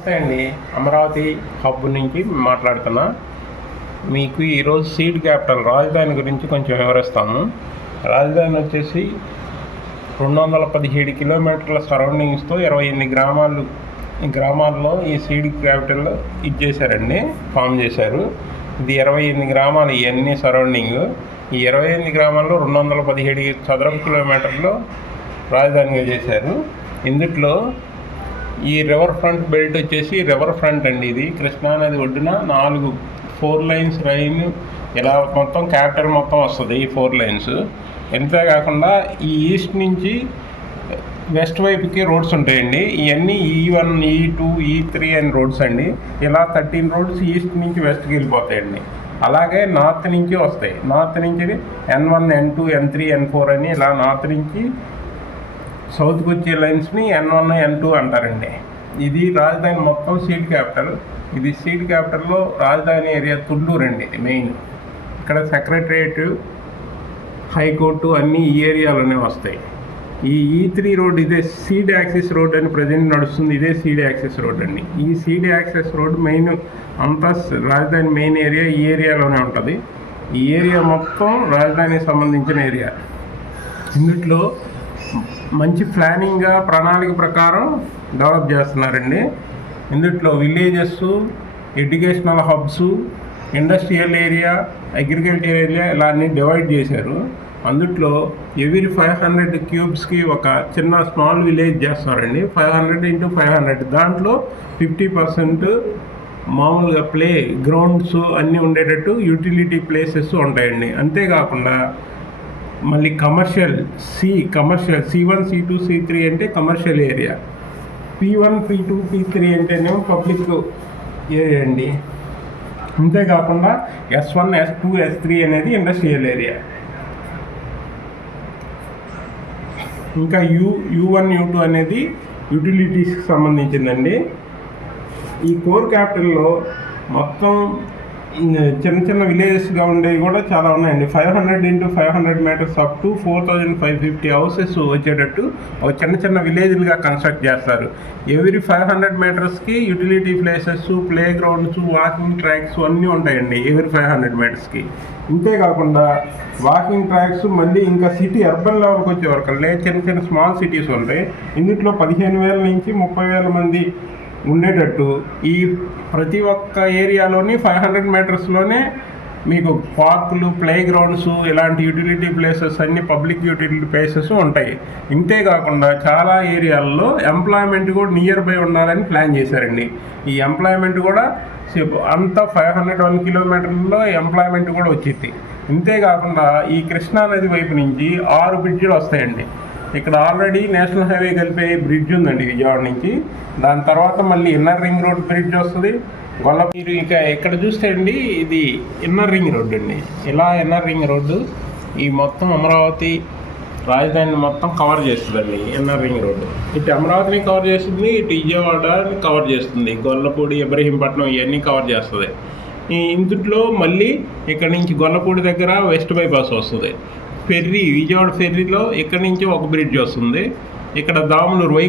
నమస్తే అండి. అమరావతి హబ్ నుంచి మాట్లాడుతున్నా. మీకు ఈరోజు సీడ్ క్యాపిటల్ రాజధాని గురించి కొంచెం వివరిస్తాము. రాజధాని వచ్చేసి 217 కిలోమీటర్ల సరౌండింగ్స్తో 28 గ్రామాల్లో ఈ సీడ్ క్యాపిటల్ ఇచ్చేసారండి, ఫామ్ చేశారు. ఇది 28 గ్రామాలు ఇవన్నీ సరౌండింగ్. ఈ 28 గ్రామాల్లో 217 చదరపు కిలోమీటర్లు రాజధానిగా చేశారు. ఇందులో ఈ రివర్ ఫ్రంట్ బెల్ట్ వచ్చేసి రివర్ ఫ్రంట్ అండి. ఇది కృష్ణానది ఒడ్డున 4 లైన్స్ రైన్ ఇలా మొత్తం క్యాపిటల్ మొత్తం వస్తుంది ఈ 4 లైన్స్. అంతేకాకుండా ఈ ఈస్ట్ నుంచి వెస్ట్ వైపుకి రోడ్స్ ఉంటాయండి. ఇవన్నీ E1, E2, E3 అని రోడ్స్ అండి. ఇలా 13 రోడ్స్ ఈస్ట్ నుంచి వెస్ట్కి వెళ్ళిపోతాయండి. అలాగే నార్త్ నుంచి వస్తాయి. నార్త్ నుంచి N1, N2, N3, N4 అని ఇలా నార్త్ నుంచి సౌత్కి వచ్చే లైన్స్ని N1, N2 అంటారండి. ఇది రాజధాని మొత్తం సీడ్ క్యాపిటల్. ఇది సీడ్ క్యాపిటల్లో రాజధాని ఏరియా తుళ్ళూరు అండి. ఇది మెయిన్. ఇక్కడ సెక్రటరియట్, హైకోర్టు అన్నీ ఈ ఏరియాలోనే వస్తాయి. ఈ E3 రోడ్ ఇదే సీడ్ యాక్సిస్ రోడ్ అని ప్రజెంట్ నడుస్తుంది. ఇదే సీడ్ యాక్సిస్ రోడ్ అండి. ఈ సీడ్ యాక్సిస్ రోడ్ మెయిన్ అంతా రాజధాని మెయిన్ ఏరియా ఈ ఏరియాలోనే ఉంటుంది. ఈ ఏరియా మొత్తం రాజధానికి సంబంధించిన ఏరియా. ఇందులో మంచి ప్లానింగ్గా ప్రణాళిక ప్రకారం డెవలప్ చేస్తున్నారండి. ఇందులో villages, educational hubs, industrial area, agriculture area ఇలా అన్నీ డివైడ్ చేశారు. అందులో ఎవ్రీ 500 క్యూబ్స్కి ఒక చిన్న స్మాల్ విలేజ్ చేస్తారండి. 500 × 500 దాంట్లో 50% మామూలుగా ప్లే గ్రౌండ్స్ అన్నీ ఉండేటట్టు యూటిలిటీ ప్లేసెస్ ఉంటాయండి. అంతేకాకుండా మళ్ళీ కమర్షియల్ C1, C2, C3 అంటే commercial area. P1, P2, P3 అంటేనేమో పబ్లిక్ ఏరియా అండి. అంతేకాకుండా S1, S2, S3 అనేది ఇండస్ట్రియల్ ఏరియా. ఇంకా U1, U2 అనేది యూటిలిటీస్కి సంబంధించిందండి. ఈ కోర్ క్యాపిటల్లో మొత్తం చిన్న చిన్న విలేజెస్గా ఉండేవి కూడా చాలా ఉన్నాయండి. 500 × 500 మీటర్స్ అప్ టు 4550 హౌసెస్ వచ్చేటట్టు ఒక చిన్న విలేజ్లుగా కన్స్ట్రక్ట్ చేస్తారు. ఎవ్రీ 500 మీటర్స్కి utility places, playgrounds, walking tracks అన్నీ ఉంటాయండి ఎవ్రీ 500 మీటర్స్కి. ఇంతేకాకుండా వాకింగ్ ట్రాక్స్ మళ్ళీ ఇంకా సిటీ అర్బన్ లెవెల్కి వచ్చేవరకు చిన్న స్మాల్ సిటీస్ ఉంటాయి. ఇందులో 15,000 నుంచి 30,000 మంది ఉండేటట్టు ఈ ప్రతి ఒక్క ఏరియాలోని 500 మీటర్స్లోనే మీకు పార్కులు, ప్లే గ్రౌండ్స్, ఇలాంటి యూటిలిటీ ప్లేసెస్ అన్ని పబ్లిక్ యూటిలిటీ ప్లేసెస్ ఉంటాయి. ఇంతేకాకుండా చాలా ఏరియాల్లో ఎంప్లాయ్మెంట్ కూడా నియర్ బై ఉండాలని ప్లాన్ చేశారండి. ఈ ఎంప్లాయ్మెంట్ కూడా అంతా 501 కిలోమీటర్లలో ఎంప్లాయ్మెంట్ కూడా వచ్చింది. ఇంతేకాకుండా ఈ కృష్ణానది వైపు నుంచి 6 బ్రిడ్జిలు వస్తాయండి. ఇక్కడ ఆల్రెడీ నేషనల్ హైవే కలిపే బ్రిడ్జ్ ఉందండి విజయవాడ నుంచి. దాని తర్వాత మళ్ళీ ఇన్నర్ రింగ్ రోడ్ బ్రిడ్జ్ వస్తుంది. మీరు ఇక ఇక్కడ చూస్తే అండి ఇది ఇన్నర్ రింగ్ రోడ్ అండి. ఇలా ఇన్నర్ రింగ్ రోడ్డు ఈ మొత్తం అమరావతి రాజధానిని మొత్తం కవర్ చేస్తుందండి. ఇన్నర్ రింగ్ రోడ్డు ఇటు అమరావతిని కవర్ చేస్తుంది, ఇటు విజయవాడని కవర్ చేస్తుంది, గొల్లపూడి, ఇబ్రహీంపట్నం ఇవన్నీ కవర్ చేస్తుంది. ఇందులో మళ్ళీ ఇక్కడ నుంచి గొల్లపూడి దగ్గర వెస్ట్ బైపాస్ వస్తుంది. విజయవాడ ఫెర్రీలో ఇక్కడి నుంచి ఒక బ్రిడ్జ్ వస్తుంది. ఇక్కడ దాములూరు